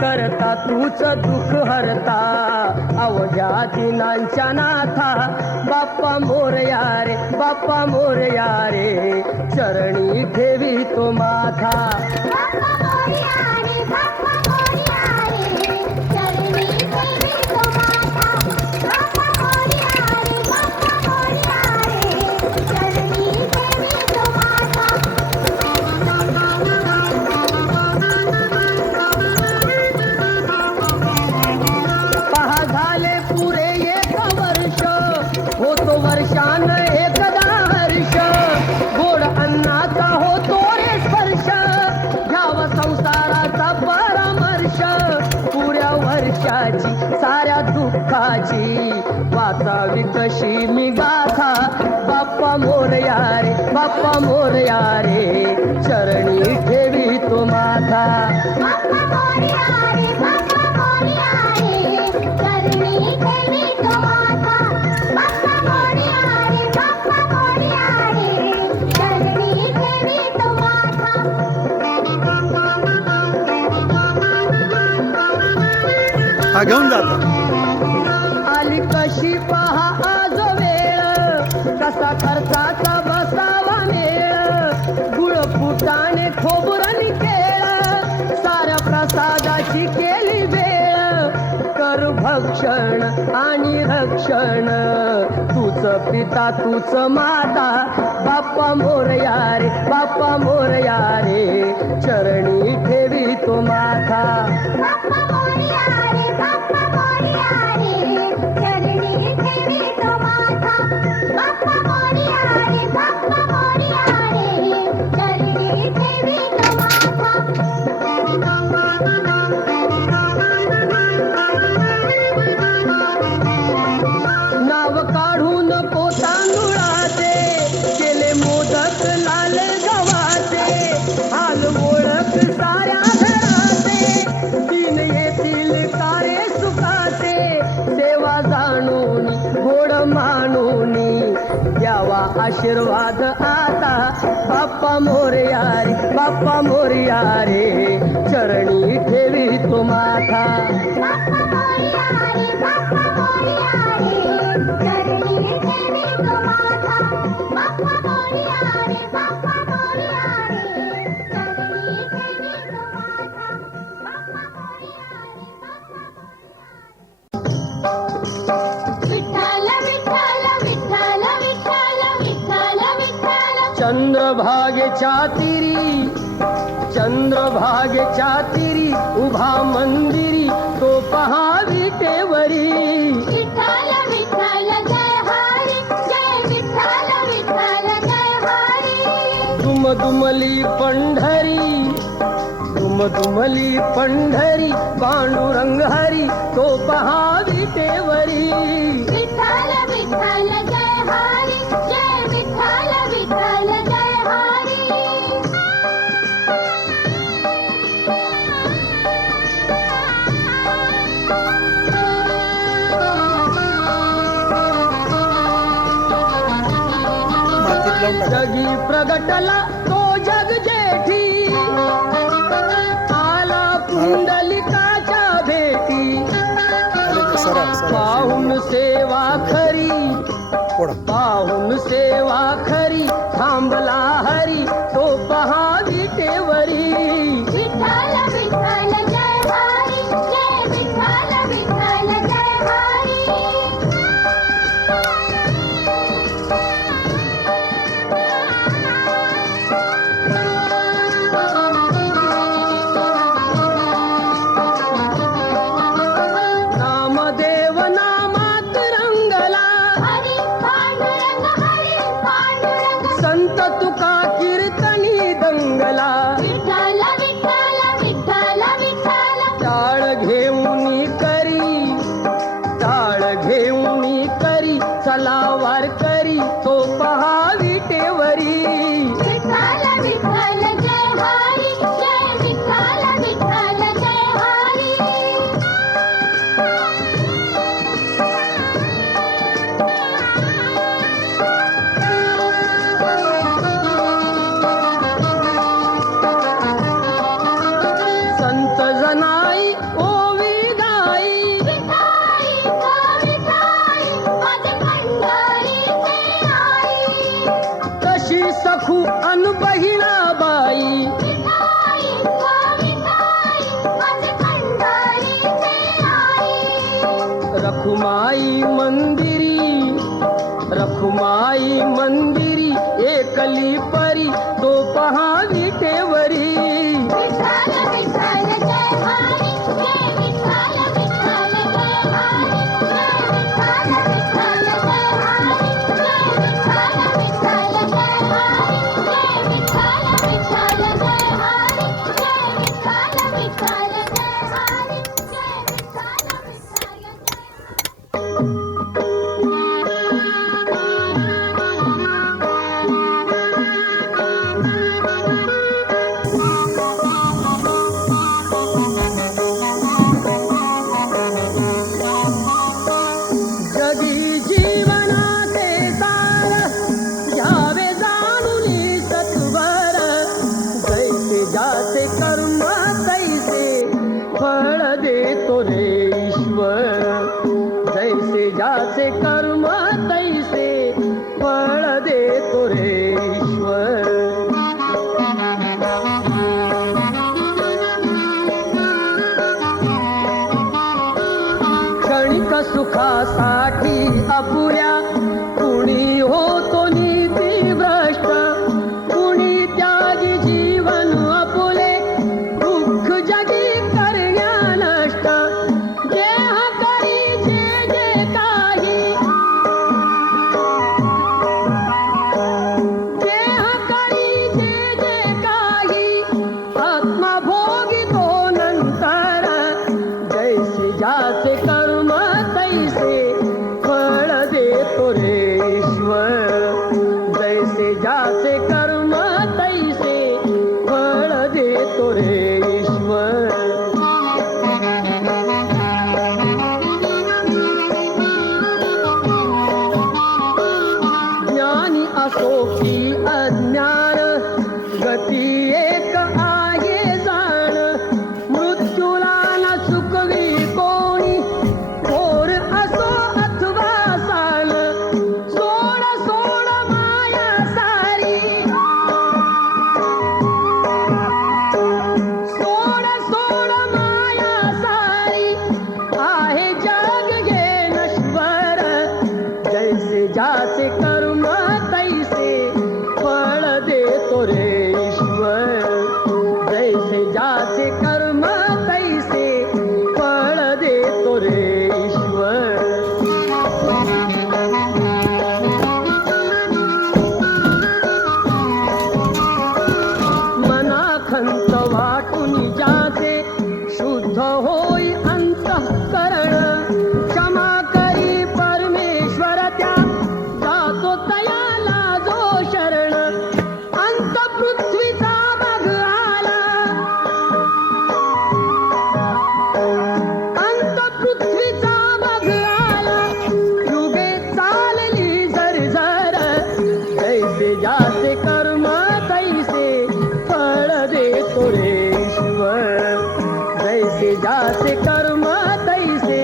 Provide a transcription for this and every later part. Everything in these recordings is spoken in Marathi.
करता तूच दुःख हरता अवघ्या दिनांच्या नाथा बाप्पा मोरया रे बाप्पा मोरया रे चरणी ठेवी तो माथा वर्षान एकदा हर्ष गोड अन्नाचा होतो रे स्पर्श घ्यावा संसाराचा परामर्श पुऱ्या वर्षाची साऱ्या दुःखाची वाचावी कशी मी गाथा बाप्पा मोरया रे बाप्पा मोरया रे चरणी ठेवी तो माथा हा घेऊन जातो आली कशी पहा आज वेळ कसा खर्चाचा बसावा मेळ गुळ फुटाणे खोबरणी केळ साऱ्या प्रसादाची केली वेळ कर भक्षण आणि रक्षण तूच पिता तूच माता बाप्पा मोरया रे बाप्पा मोरया रे चरणी ठेवी तो माथा नाव काढून पोतांदुळाचे केले मोदक लाल गव्हाचे हाल ओळख साऱ्या घराचे तीन येतील कारे सुखाचे सेवा जाणून गोड मानून द्यावा आशीर्वाद आता बाप्पा मोरया रे बाप्पा मोरया रे चरणी ठेवी तो माथा चंद्रभागेच्या तिरी उभा मंदिरी तो पहा विटेवरी विठ्ठल विठ्ठल जय हरी जय विठ्ठल विठ्ठल जय हरी दुमदुमली पंढरी पांडुरंग हरी तो पहा विटेवरी विठ्ठल विठ्ठल जय हरी जय विठ्ठल विठ्ठल जय हरी जगी प्रगटला तो जग जेठी आला पुंडलिकाच्या भेटी पाहून सेवा खरी थांबला हरी तो पहा विटेवरी विठ्ठल विठ्ठल जय हरी जय विठ्ठल विठ्ठल जय हरी संत तुका कीर्तनी दंगला विठ्ठल विठ्ठल विठ्ठल विठ्ठल टाळ घेऊनी करी चला वार करी तो पहा विटेवरी विठ्ठल विठ्ठल जय हरी जय विठ्ठल विठ्ठल जय हरी सखू अन बहिणाबाई विठाई गो विठाई माझे खंडाळीचे आई रखुमाई मंदिरी एकली परी तो पहा विटेवरी विठ्ठल विठ्ठल जय हरी जय विठ्ठल विठ्ठल जय हरी जय विठ्ठल विठ्ठल जय हरी जय विठ्ठल विठ्ठल जय हरी जय विठ्ठल विठ्ठल जय हरी जय विठ्ठल विठ्ठल जय हरी जय विठ्ठल विठ्ठल जय जगी जीवनाचे सार घ्यावे जाणून सत्वर जैसे जाचे कर्म तैसे फळ देतो रे ईश्वर जैसे जाचे कर्म तैसे फळ देतो रे ईश्वर क्षणिक सुखासाठी अपुऱ्या कुणी होतो नीती भ्रष्ट कुणी त्यागी जीवन अपुले दुःख जगी करण्या नष्ट देह करी जे जे काही देह करी जे जे काही आत्मा भोगितो नंतर जैसे जाचे कर्म तैसे फळ देतो रे ईश्वर जैसे जाचे कर्म तैसे फळ देतो रे ईश्वर ज्ञानी असो की अज्ञान गती एक आहे जाण मृत्यूला न चुकवी कोणी थोर असो अथवा साल सोड सोड माया सारी सोड सोड माया सारी आहे जग घे नश्वर जैसे जाचे कर्म तैसे फळ देतो रे ईश्वर जैसे जाचे कर्म तैसे फळ देतो रे ईश्वर मनाखंत वाटून जाचे शुद्ध होई अंतःकरण क्षमा करी परमेश्वर त्या जातो तयाला जो शरण अंत पृथ्वीचा मग आला अंत पृथ्वीचा मग आला युगे चालली झरझर जैसे जाचे कर्म तैसे फळ देतो रे ईश्वर जैसे जाचे कर्म तैसे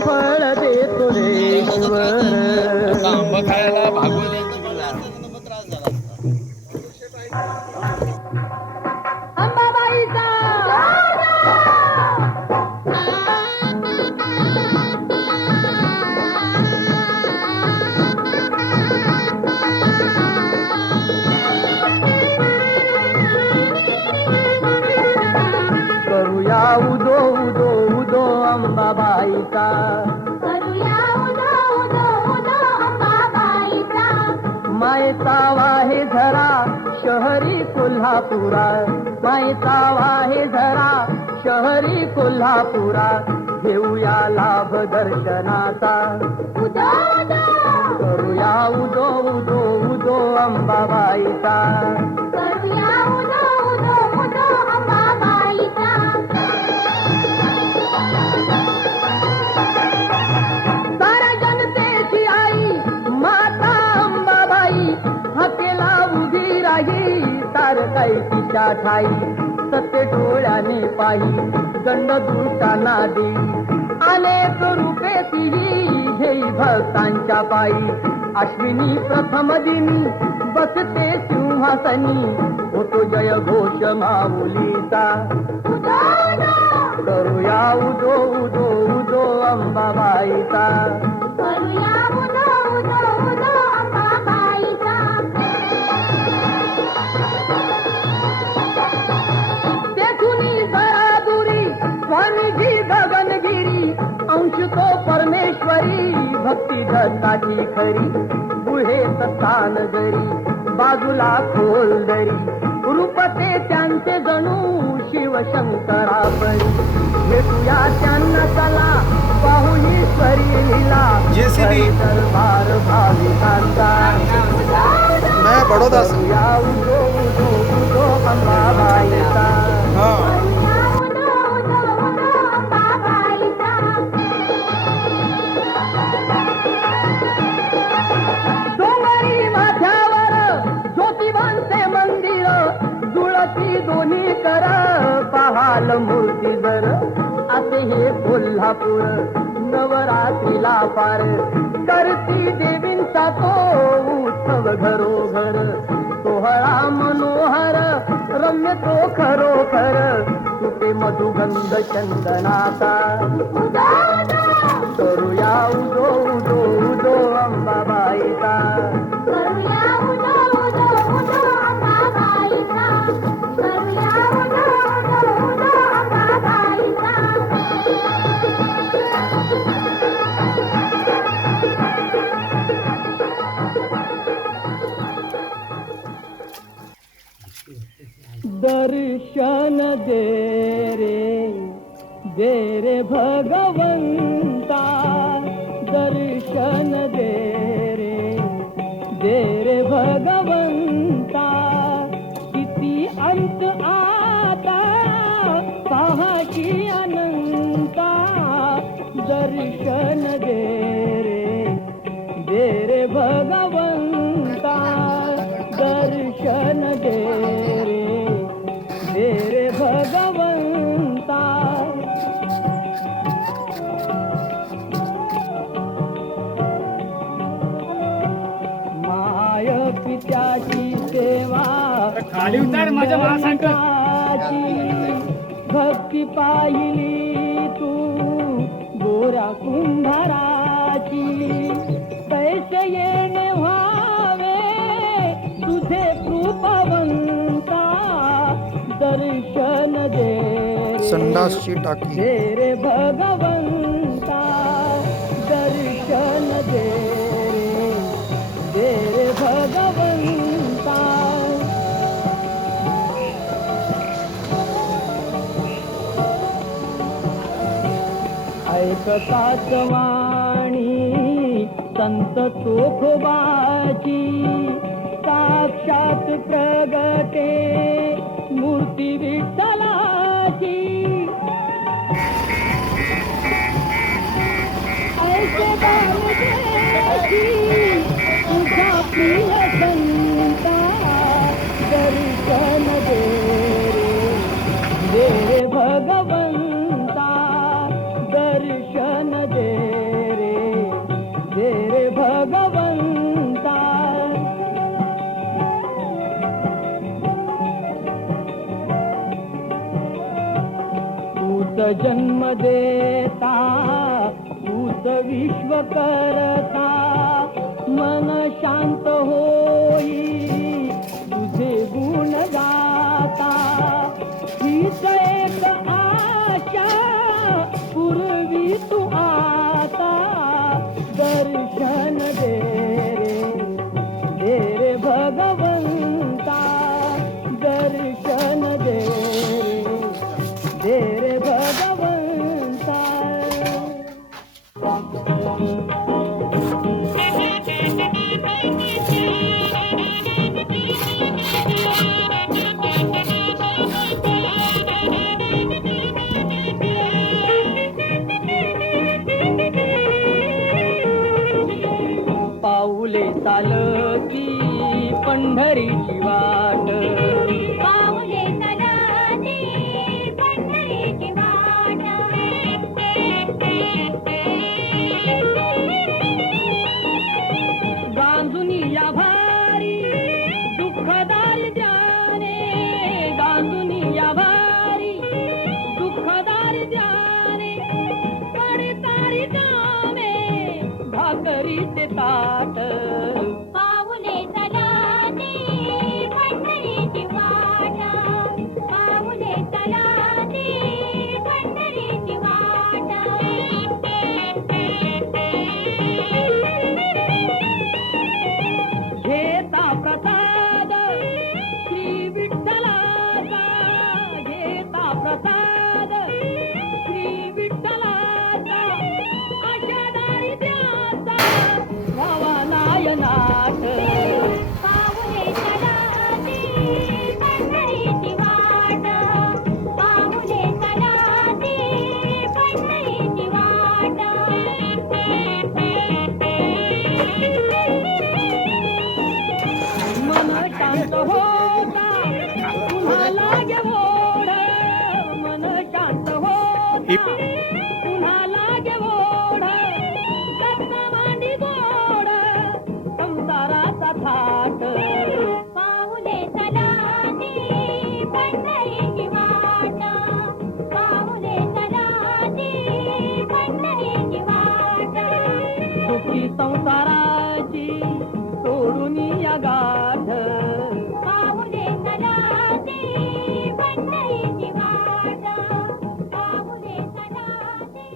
फळ देतो रे ईश्वर आंबा खायला भागवत यांची त्रास झाला अंबाबाईचा करूया उदो उदो उदो अंबाबाईचा करूया उदो उदो उदो अंबाबाईचा मायेचा वाहे झरा शहरी कोल्हापुरा मायेचा वाहे झरा शहरी कोल्हापुरा घेऊया लाभ दर्शनाचा उदो उदो करूया उदो उदो उदो अंबाबाईचा करूया उदो उदो उदो अंबाबाईचा साऱ्या जनतेची आई माता अंबाबाई हकेला उभी राही तारकाई तिच्या ठाई सत्य डोळ्याने पाही दंड दुष्टांना देई अनेक रूपे तिही घेई भक्तांच्या पायी अश्विनी प्रथम दिनी बसते सिंहासनी होतो जय घोष माऊलीचा करूया उदो उदो उदो अंबाबाईचा करूया उदो उदो उदो अंबाबाईचा तेथुनी सरादुरी स्वामीजी गगनगिरी अंश तो परमेश्वरी भक्ती दत्ताची खरी गुहेत स्थान जरी बाजूला खोलदरी रूपते त्यांचे जणू शिवशंकरापरी भेटूया त्यांना चला पाहून ईश्वरी लीला JCB. दरबार भाविकांचा मैं बडोदा से करूया उदो उदो उदो अंबाबाईचा हाँ करूया उदो उदो उदो अंबाबाईचा डोंगरी माथ्यावर ज्योतिबांचे मंदिर जुळती दोन्ही कर पहाल मूर्ती जर असे हे कोल्हापूर नवरात्रीला पार करती देवींचा तो उत्सव घरोघर सोहळा मनोहर रम्य तो खरोखर तुटे मधुगंध चंदनाचा करूया उदो उदो उदो अंबाबाईचा करूया उदो उदो उदो अंबाबाईचा करूया उदो उदो उदो अंबाबाईचा दर्शन दे रे भगवंता दर्शन दे रे भगवंता किती अंत आता पाहाची अनंता दर्शन दे रे भगवंता दर्शन दे रे भगवंता माय पित्याची सेवा खाली उतार माझ्या बाळासारखं. भक्ती पाहिली तू गोरा कुंभाराची पैसे येणे व्हावे तुझे कृपवंता दर्शन दे संडासची टाकी रे भगवंता दर्शन दे रे भगवंता ऐकताच वाणी संत तोखोबाची साक्षात प्रगटे मूर्ती विठ्ठलाची ऐसे बालदेवी तुझा प्रिय संता दर्शन दे रे भगवंता दर्शन दे रे भगवंता तूच जन्म देता तूच विश्व करता मन शांत होई तुझे गुण गाता हीच एक आशा पूर्वी तू आता दर्शन दे रे भगवंता दर्शन दे रे भगवंता पाऊले चालती पंढरीची वाट पाऊले चालती पंढरीची वाट सुखदारी द्याने गाजूनी या भारी सुखदारी द्याने पडतारी दामे भाकरीचे ताट पाऊले चलाते पंढरीची वाट पाऊले चलाते पंढरीची वाट घेता प्रसाद श्री विठ्ठलाचा घेता प्रसाद श्री विठ्ठलाचा अशा दारी द्याचा व्हावा नायनाट पाऊले चलाते पंढरीची वाट पाऊले चलाते पंढरीची वाट मन शांत होता पुन्हा लागे ओढ मन शांत होता पुन्हा लागे ओढ रत्न मांडी गोड संसाराचा थाट पाऊले चलाते पंढरीची वाट पाऊले चलाते पंढरीची वाट सुखी संसाराची सोडून या गाठ पाऊले चलाते पंढरीची वाट पाऊले चलाते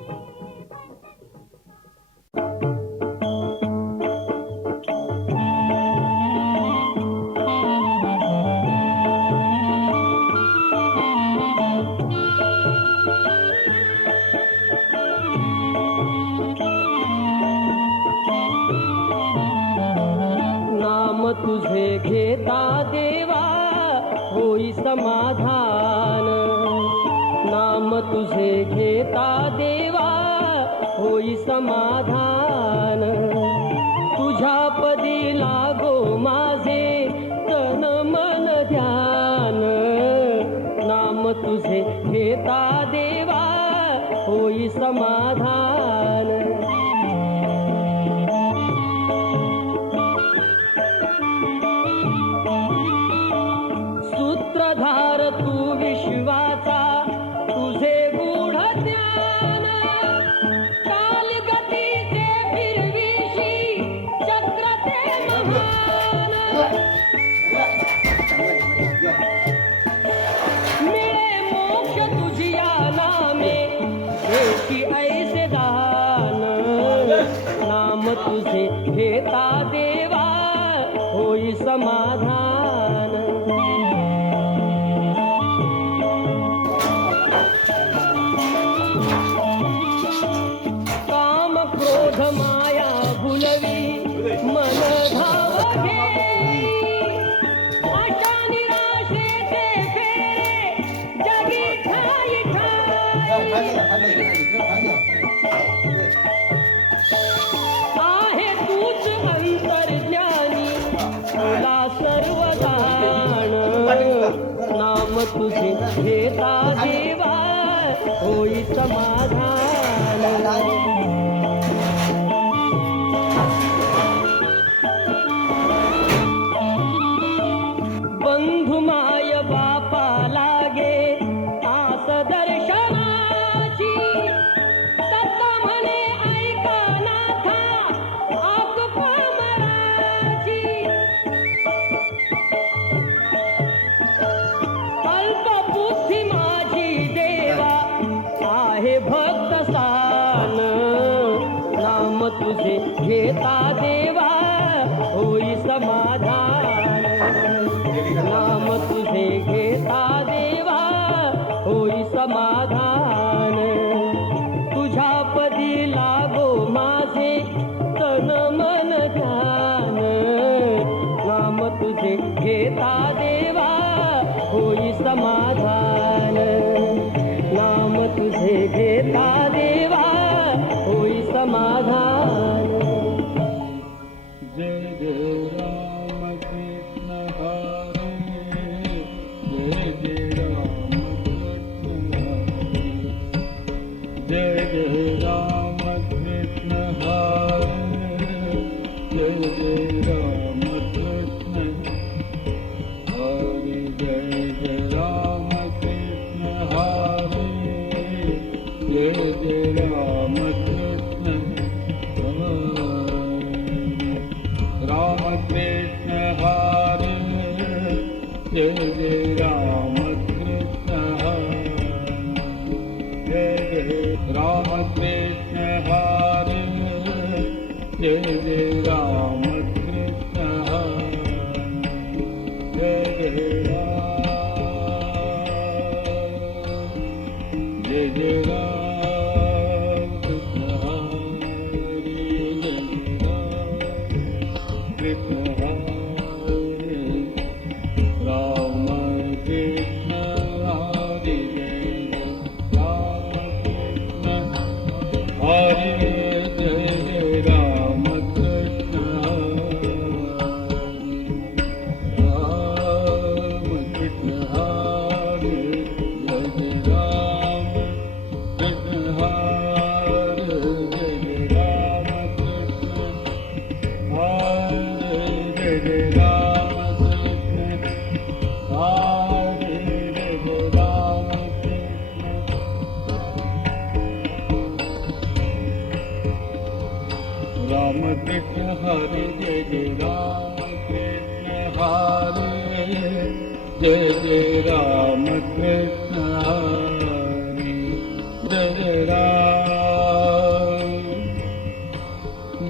नाम तुझे घेता देवा होई समाधान नाम तुझे घेता देवा होई समाधान तुझ्या पदी लागो माझे तन मन ध्यान नाम तुझे घेता देवा होई समाधान सूत्रधार तू विश्वाचा तुझे गूढ ज्ञान कालगतीचे फिरविशी चक्रते महान मिळे मोक्ष तुझिया नामे देशी ऐसे दान नाम तुझे घेता देवा होई समाधान काम क्रोध माया भुलवी मन भाव घेई आशा निराशेचे फेरे जगी ठाई ठाई आहे तूच अंतर्ज्ञानी तुला सर्व जाण नाम तुझे घेता देवा होई समाधान बंधु माय बापा लागे आस दर्शनाची तत्व म्हणे ऐका नाथा आक पामराची अल्प बुद्धी माझी देवा आहे भक्त सान नाम तुझे घेता देवा होई समाधान नाम तुझे घेता देवा होई समाधान तुझ्या पदी लागो माझे तन मन ध्यान नाम तुझे घेता देवा होई समाधान नाम तुझे घेता देवा होई समाधान जय जय राम कृष्ण हरे जय जय राम कृष्ण हरे जय जय राम कृष्ण हरे जय जय राम कृष्ण हरे जय जय राम कृष्ण जय जय राम कृष्ण हरे जय जय राम कृष्ण जय जय राम जय जय राम कृष्ण हरे जय कृष्ण हरे राम कृष्ण हरे जय राम कृष्ण राम कृष्ण हरे जय राम कृष्ण हरे जय राम कृष्ण हरे जय राम कृष्ण हरे जय राम राम कृष्ण हरे जय जय राम कृष्ण हरे जय जय राम कृष्ण हरे जय जय राम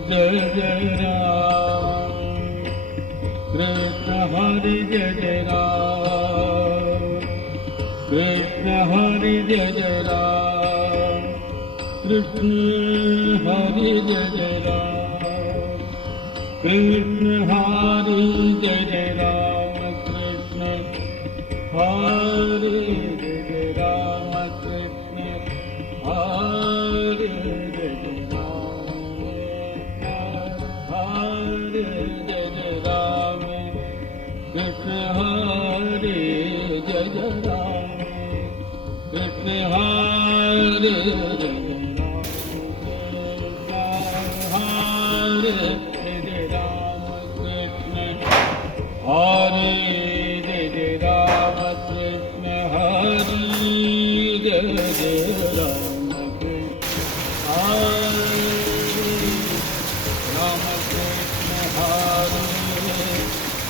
जय जय राम कृष्ण हरे जय जय राम कृष्ण हरे जय जय राम कृष्ण हरे जय जय राम कृष्ण हरे जय जय राम कृष्ण हरे जय जय राम कृष्ण हरे जय जय राम हरे जय जय राम कृष्ण हरे जय जय राम कृष्ण हरे जय जय हरे जय राम कृष्ण हरे जय जय राम कृष्ण हरे जय जय राम कृष्ण हरे राम कृष्ण हरे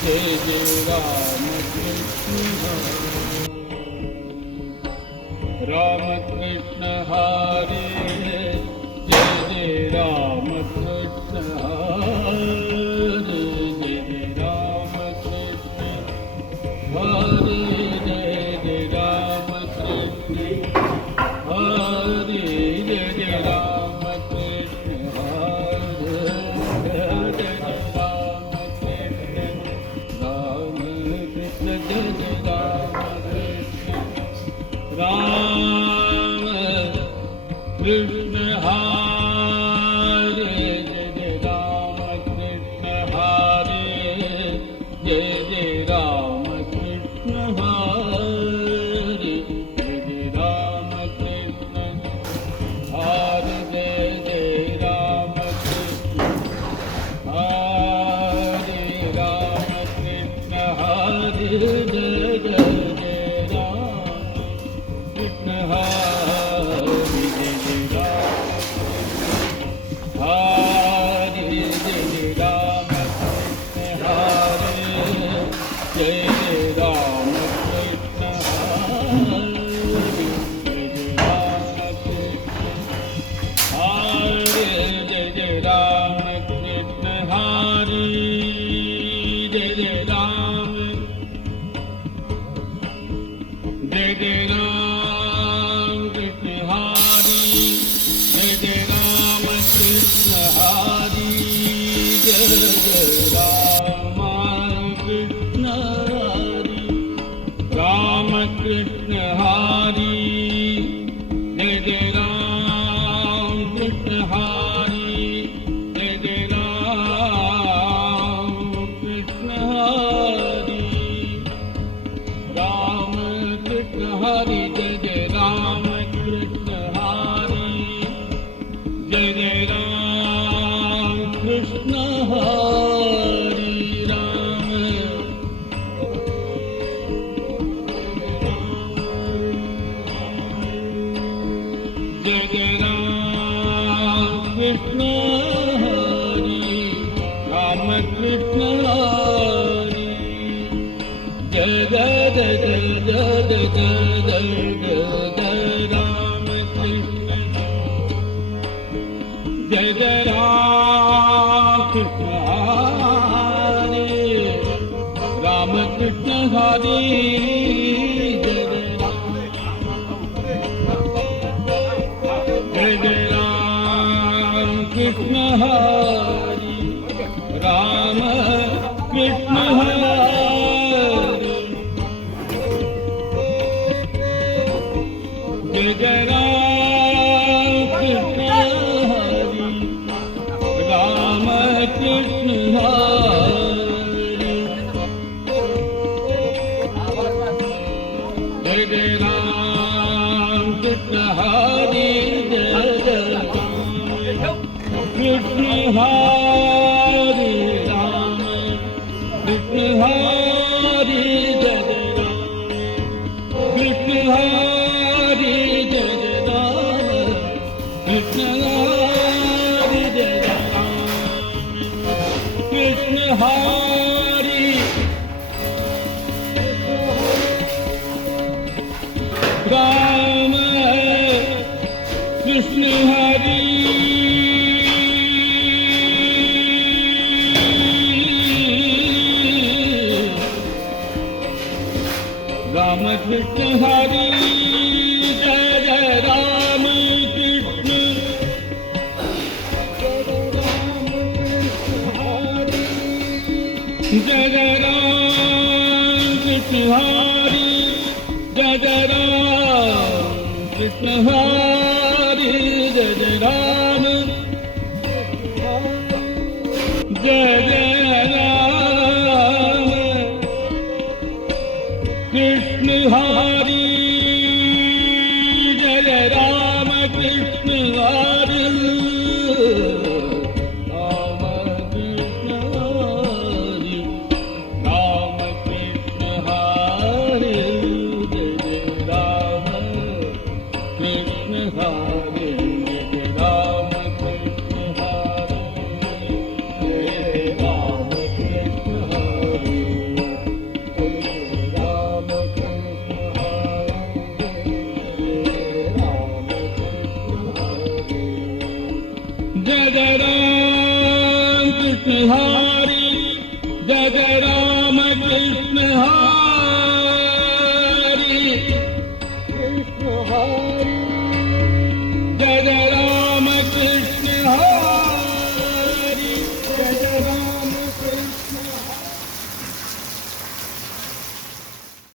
जय जय राम कृष्ण राम कृष्ण हरे जय जय राम कृष्ण हरे जय जय राम कृष्ण हरे जय जय राम कृष्ण हरे जय जय राम कृष्ण हरे जय जय राम कृष्ण राम कृष्ण जय जय राम कृष्ण राम कृष्ण हरे जय जय राम कृष्ण हरे जय जय राम कृष्ण हरे जय जय राम कृष्ण हरे जय जय राम कृष्ण हरे राम कृष्ण हरे जय जय राम कृष्ण हरे जय जय राम हरे जय जय राम कृष्ण हरे जय जय राम कृष्ण हरे जय जय राम कृष्ण हरे जय जय राम कृष्ण हरे जय जय राम जय जय राम कृष्ण हरे जय जय राम कृष्ण हरे जय जय राम कृष्ण हरे राम कृष्ण हरे जय जय राम कृष्ण हरे जय जय राम कृष्ण हरे राम कृष्ण हरे जय जय राम कृष्ण हरे जय जय राम कृष्ण हरे राम जय जय राम कृष्ण हरे राम कृष्ण हरे जय जय Jai Ram Krishna Hari